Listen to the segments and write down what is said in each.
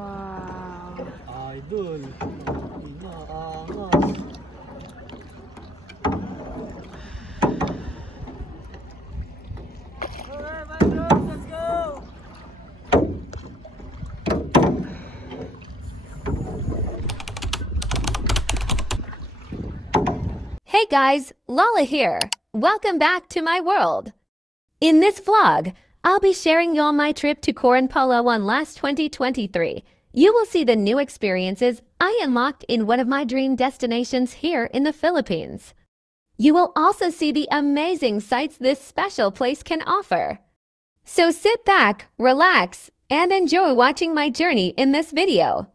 Wow. Idol. Angas. Hey guys, Lala here. Welcome back to my world. In this vlog, I'll be sharing y'all my trip to Coron, Palawan last 2023. You will see the new experiences I unlocked in one of my dream destinations here in the Philippines. You will also see the amazing sights this special place can offer. So sit back, relax, and enjoy watching my journey in this video.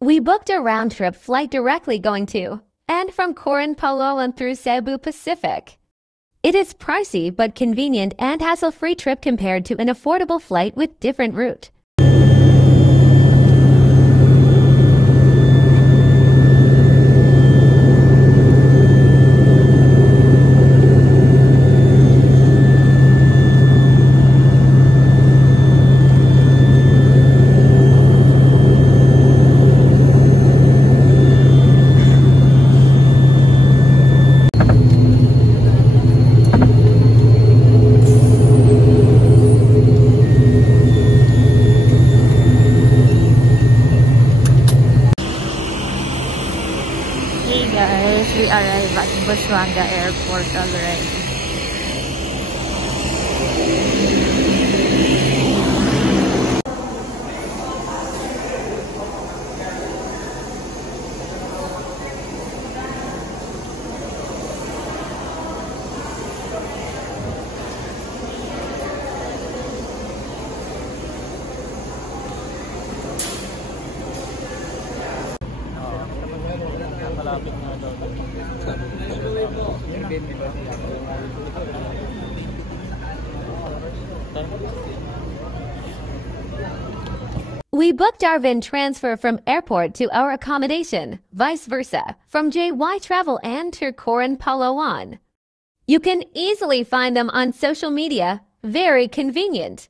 We booked a round-trip flight directly going to and from Coron, Palawan through Cebu Pacific. It is pricey but convenient and hassle-free trip compared to an affordable flight with different route. Hey guys, we arrived at Busuanga Airport already. We booked our VIN transfer from airport to our accommodation, vice versa, from JY Travel and to Coron, Palawan. You can easily find them on social media, very convenient.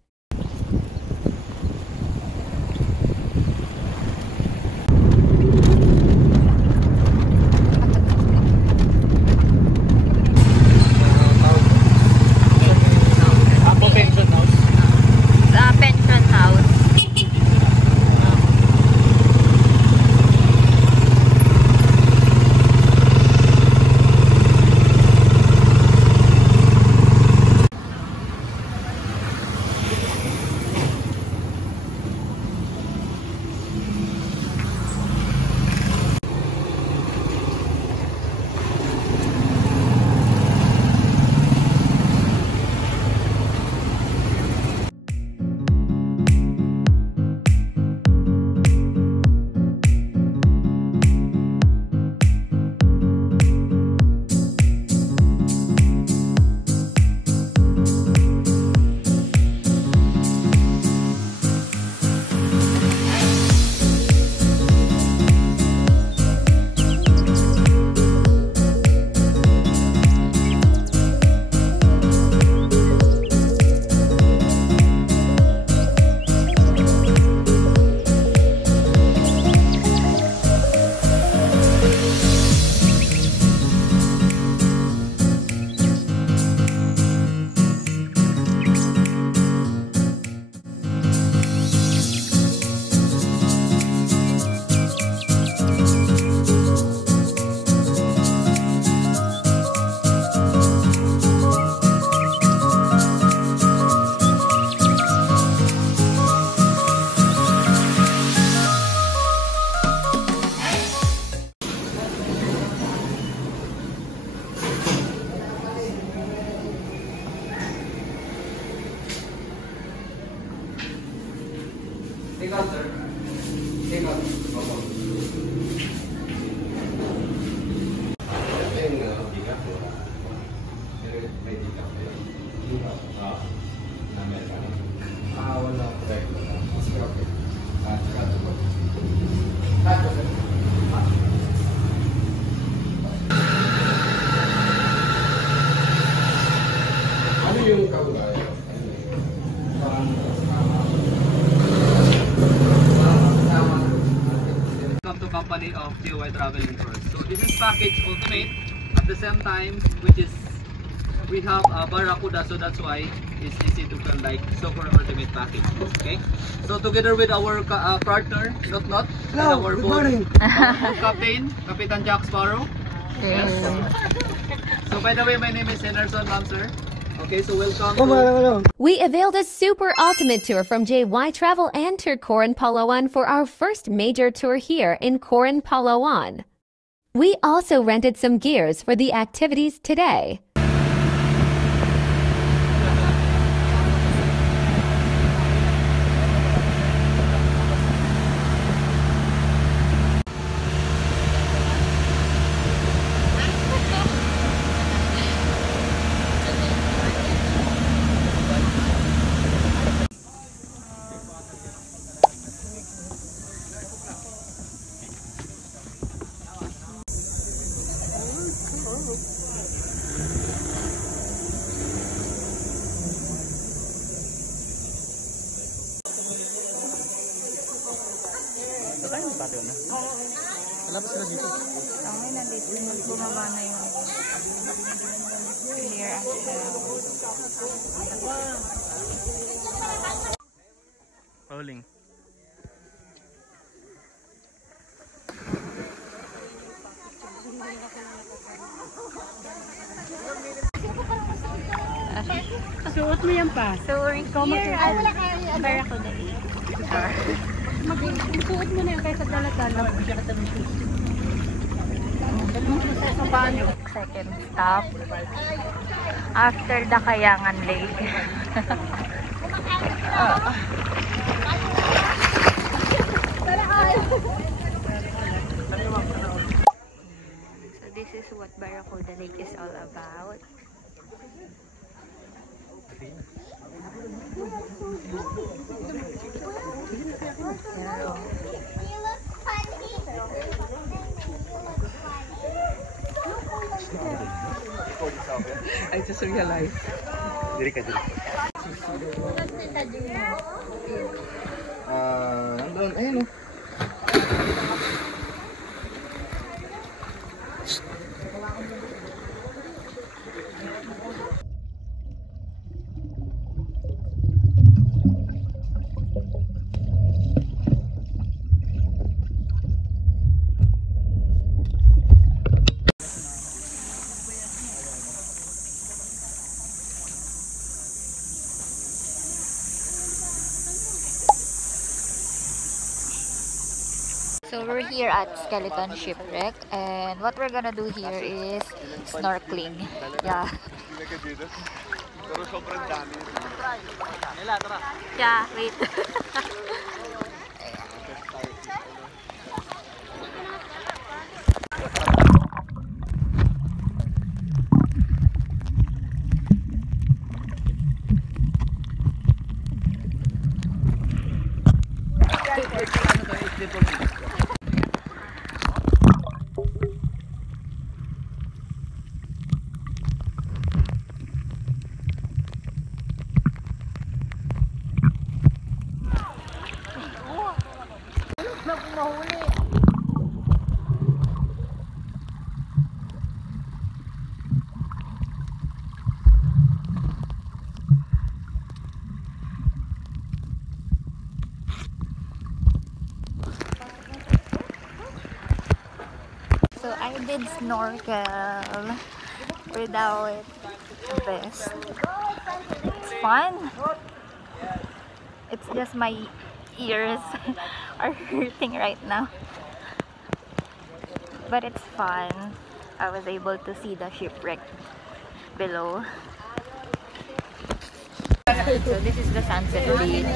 Pension house. traveling first. So this is package ultimate. At the same time, which is we have Barracuda, so that's why it's easy to feel like super ultimate package. Okay. So together with our partner, Not and our boat captain, Kapitan Jack Sparrow. Yes. So by the way, my name is Henderson, ma'am, sir. Okay, so welcome. We availed a super ultimate tour from JY Travel and Tour Coron Palawan for our first major tour here in Coron Palawan. We also rented some gears for the activities today. Okay, nandito. Bumaba na yung clear as hell. Rolling. Suot mo yan pa. So we're here at Barracuda. Suot mo na yan kaysa dala-dala. Second stop after the Kayangan Lake. So this is what Barracuda Lake is all about. I just realized. Nandun, ayun o. So we're here at Skeleton Shipwreck, and what we're gonna do here is snorkeling. Yeah. Yeah, wait. So I did snorkel without vest. It's fun. It's just my ears are hurting right now. But it's fun. I was able to see the shipwreck below. So this is the sunset beach.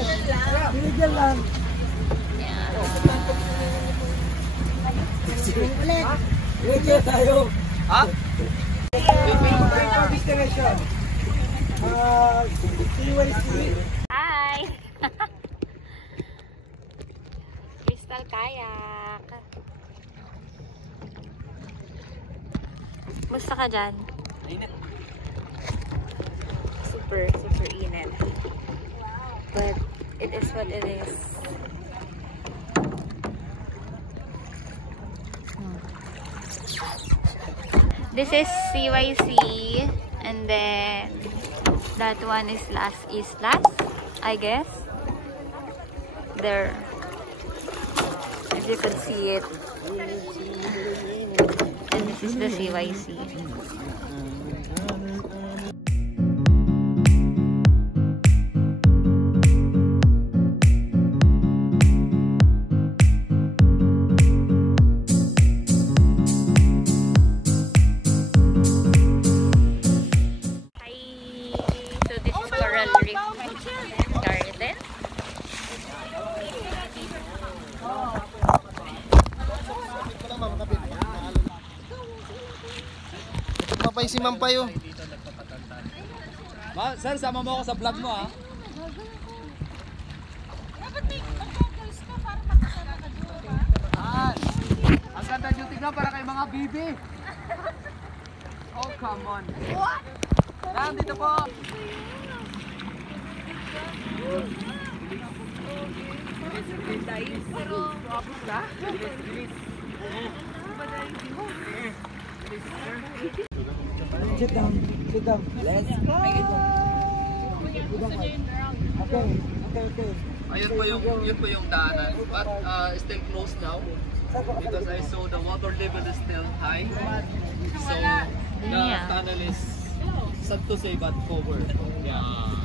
Ha? Hi! Crystal Kayak. Musta ka dyan? Init. Super init. But it is what it is. This is CYC, and then that one is Las Islas, I guess. There, if you could see it. And this is the CYC. Si Mampayo. Sir, sama mo ako sa vlog mo, ha? Ang ganda nyo tignan para kay mga bibi. Oh, come on. What? Yan, dito po. Sit down. Sit down. Let's go. Okay. Ayun po yung daanan. But still closed now because I saw the water level is still high. So the tunnel is sad to say but covered. Yeah.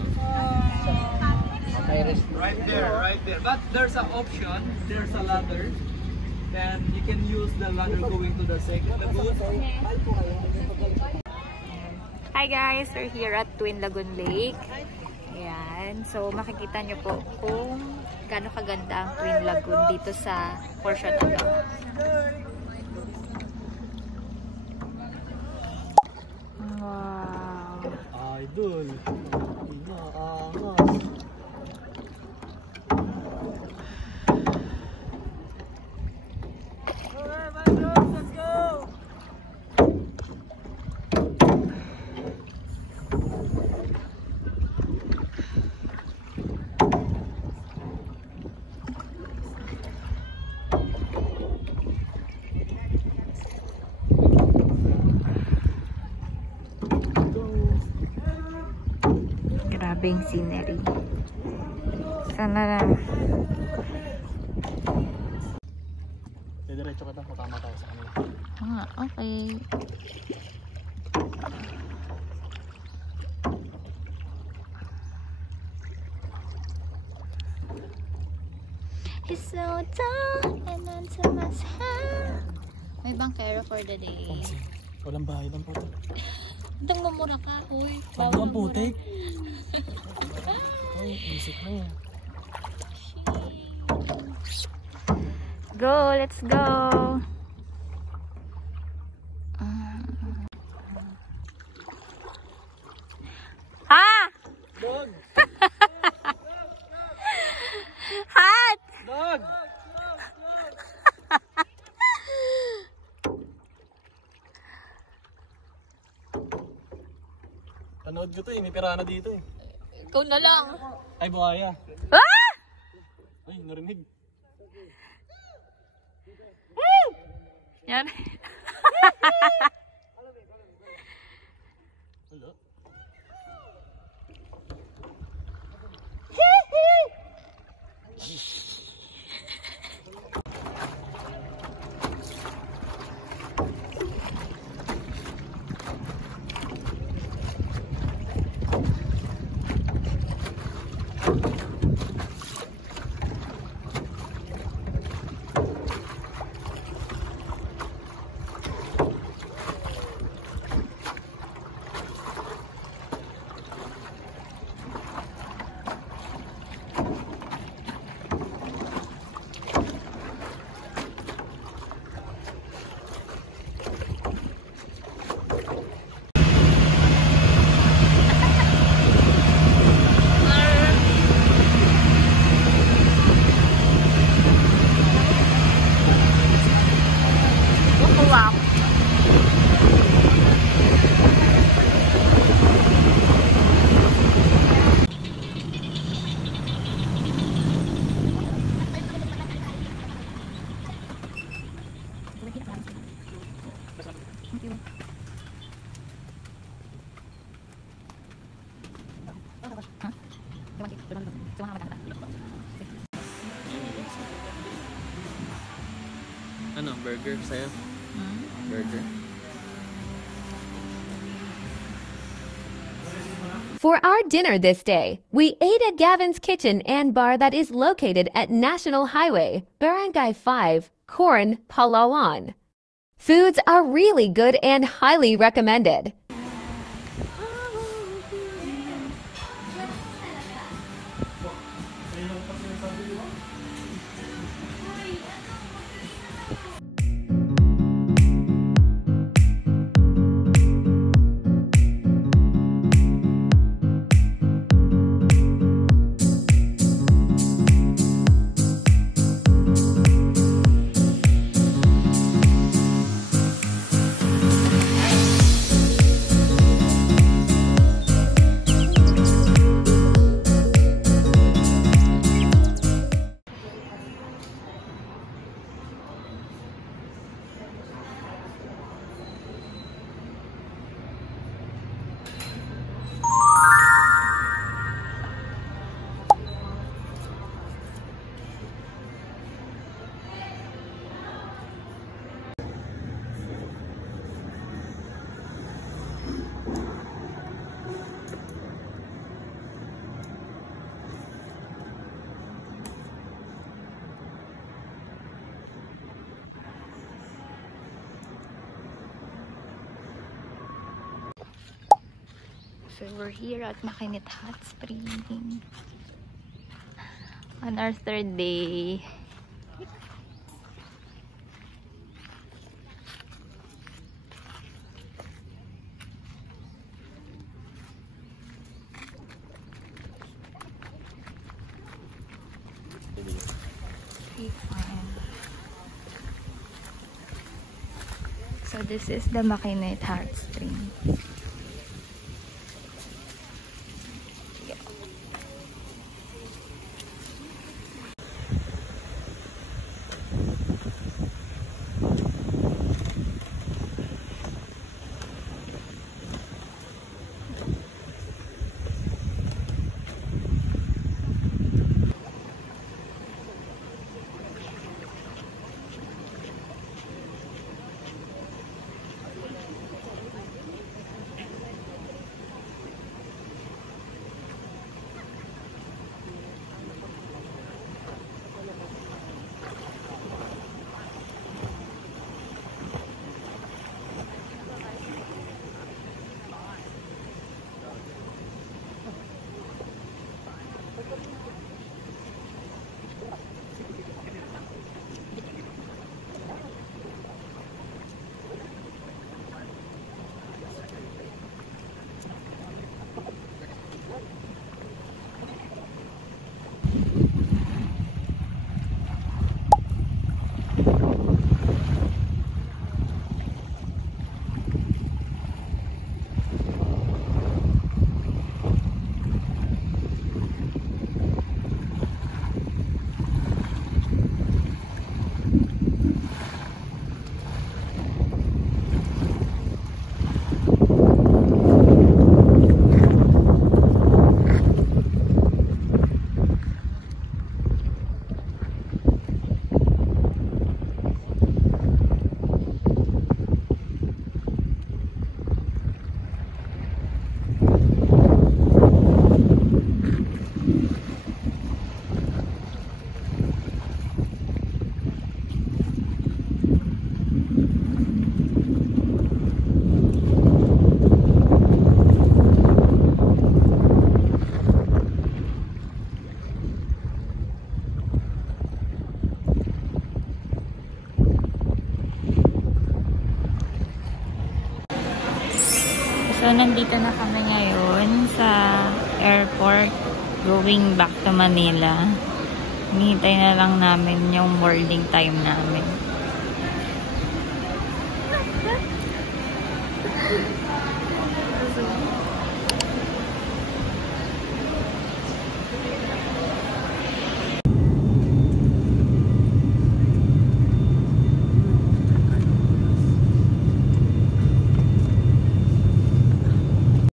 Right there. But there's an option. There's a ladder. Then you can use the ladder going to the second lagoon. Hi guys, we're here at Twin Lagoon Lake. Ayan. So makikita nyo po kung gaano kaganda ang Twin Lagoon dito sa portion na to. Wow. Idol. Grabing scenery. Sana na. Diretso ka na, tama tayo sa kanila. Okay. He's so tall and handsome as hell. May bangkero for the day. Walang bahay lang po. Itong mamura ka, uy. Bawang putik. Ay, isip na yan. Go, let's go. Ha! Dog! Hat! Dog! Panood ko to eh, may pirana dito eh. Ikaw na lang. Ay, buhaya. Ah! Ay, narinig. Yan. Wala. Thank you. Ano, burger sa'yo? Burger. For our dinner this day, we ate at Gavin's Kitchen and Bar that is located at National Highway, Barangay 5, Coron, Palawan. Foods are really good and highly recommended. So we're here at Makinit Hot Spring on our third day. So this is the Makinit Hot Spring. So, nandito na kami ngayon sa airport going back to Manila. Hinihintay na lang namin yung boarding time namin.